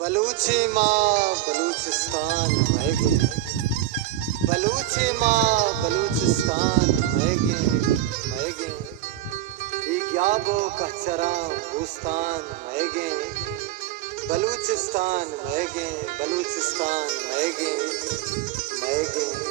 बलूची माँ बलूचिस्तान महगे, बलूची माँ बलूचिस्तान महगे महगे, याबो कचरा बूस्तान महगे, बलूचिस्तान महगे, बलूचिस्तान महगे महगे।